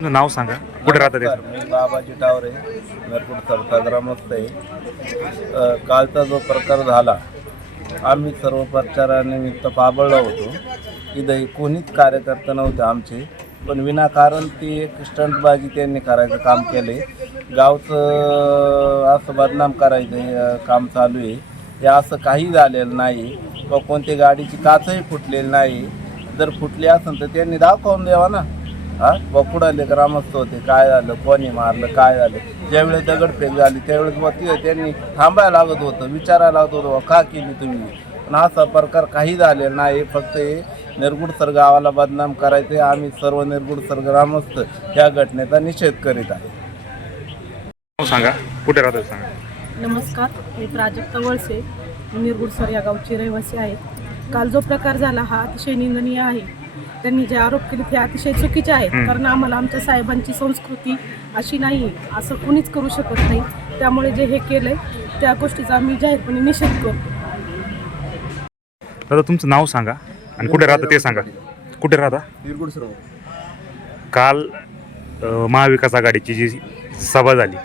नाव सांगा. कुठे राहतात नमस्कार, मी बाबाजी टावरे मेरपूर तालुका आहे. कालचा जो प्रकार झाला आम्ही सर्व प्रचारानिमित्त पाबळलो होतो. इथं कोणीच कार्यकर्ता नव्हते आमचे. पण विनाकारण ती एक स्टंटबाजी त्यांनी करायचं काम केले गावचं असं बदनाम करायचं हे काम चालू आहे. हे असं काही झालेलं नाही. व कोणती गाडीची काचही फुटलेली नाही. जर फुटली असेल तर त्यांनी दाखवून द्यावा ना. हा? बकुडाले ग्रामस्थ होते. काय झालं? कोणी मारलं? काय झालं? ज्यावेळेस दगडफेक झाली त्यावेळेस बघ त्यांनी थांबायला लागत होतं. विचारायला लागत होतं का केली तुम्ही? पण असा प्रकार काही झालेला नाही. फक्त हे निरगुडसर गावाला बदनाम करायचे. आम्ही सर्व निरगुडसर ग्रामस्थ या घटनेचा निषेध करीत आहे. सांगा. कुठे राहतात सांगा. नमस्कार. मी प्राजक्ता वळसे. निरगुडसर या गावची रहिवासी आहे. काल जो प्रकार झाला हा अतिशय निंदनीय आहे. त्यांनी जे आरोप केले ते अतिशय चुकीचे आहेत. कारण आम्हाला आमच्या साहेबांची संस्कृती अशी नाही आहे. असं कुणीच करू शकत नाही. त्यामुळे जे हे केलं त्या गोष्टीचा आम्ही जाहीरपणे निषेध करतो. दादा तुमचं नाव सांगा. आणि कुठे राहतं ते सांगा. कुठे राहता? निरगुड काल अ, महाविकास आघाडीची जी सभा झाली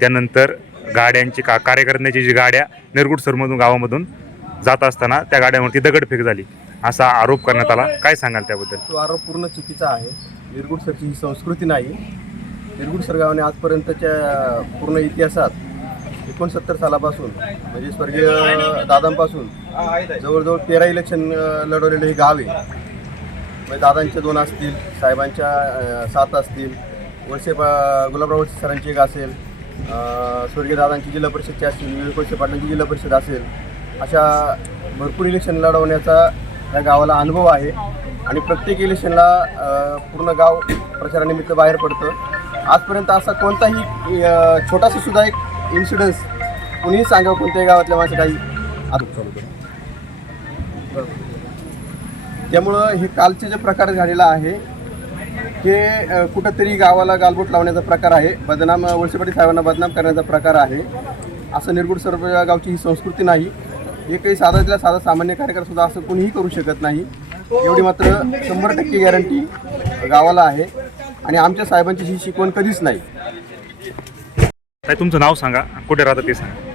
त्यानंतर गाड्यांची का कार्यकर्त्यांची जी गाड्या निरगुडसरमधून गावामधून जात असताना त्या गाड्यांवरती दगडफेक झाली. असा आरोप करण्यात आला. काय सांगाल त्याबद्दल? तो आरोप पूर्ण चुकीचा आहे. निरगुडसरची ही संस्कृती नाही. निरगुडसर गावाने आजपर्यंतच्या पूर्ण इतिहासात एकोणसत्तर सालापासून म्हणजे स्वर्गीय दादांपासून जवळजवळ तेरा इलेक्शन लढवलेले लढवलेलं हे गाव आहे. म्हणजे दादांचे दोन असतील साहेबांच्या सात असतील वळसे गुलाबराव वळसे सरांची एक असेल स्वर्गीय दादांची जिल्हा परिषदची असतील विवेक वळसे पाटलांची जिल्हा परिषद असेल अशा भरपूर इलेक्शन लढवण्याचा या गावाला अनुभव आहे. आणि प्रत्येक इलेक्शनला पूर्ण गाव प्रचारानिमित्त बाहेर पडतं. आजपर्यंत असा कोणताही छोटासा सुद्धा एक इन्सिडन्स कुणीही सांगावं कोणत्याही गावातल्या माणसं काही. आरोप चालू करू. त्यामुळं हे कालचे जे प्रकार झालेला आहे हे कुठंतरी गावाला गालबोट लावण्याचा प्रकार आहे. बदनाम वळसेपाटी साहेबांना बदनाम करण्याचा प्रकार आहे. असं निरगुड सर्व गावची ही संस्कृती नाही. हे काही साधातला साधा सामान्य कार्यकर्तासुद्धा असं कोणीही करू शकत नाही. एवढी मात्र शंभर टक्के गॅरंटी गावाला आहे. आणि आमच्या साहेबांची ही शिकवण कधीच नाही. काय तुमचं नाव सांगा. कुठे राहतं ते सांगा.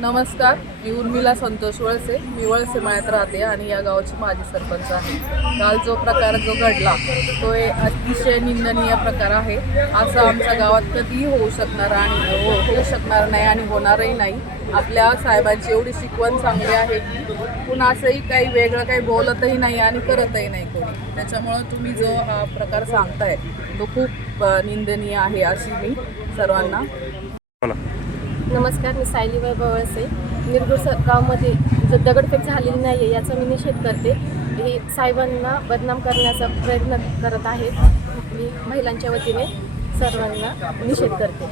नमस्कार. मी उर्मिला संतोष वळसे. मी वळसे मळ्यात राहते आणि या गावाची माजी सरपंच आहे. काल जो प्रकार जो घडला तो एक अतिशय निंदनीय प्रकार आहे. असं आमच्या गावात कधीही होऊ शकणार आणि हो, होऊ शकणार नाही आणि होणारही नाही. आपल्या साहेबांची एवढी शिकवण चांगली आहे की पुन्हा असंही काही वेगळं काही बोलतही नाही आणि करतही नाही कोणी. त्याच्यामुळं तुम्ही जो हा प्रकार सांगताय तो खूप निंदनीय आहे अशी मी सर्वांना. नमस्कार मी सायली वैभव वळसे निरगुड गावमध्ये जो दगडफेक झालेली नाही आहे याचा मी निषेध करते. हे साहेबांना बदनाम करण्याचा प्रयत्न करत आहेत मी महिलांच्या वतीने सर्वांना निषेध करते.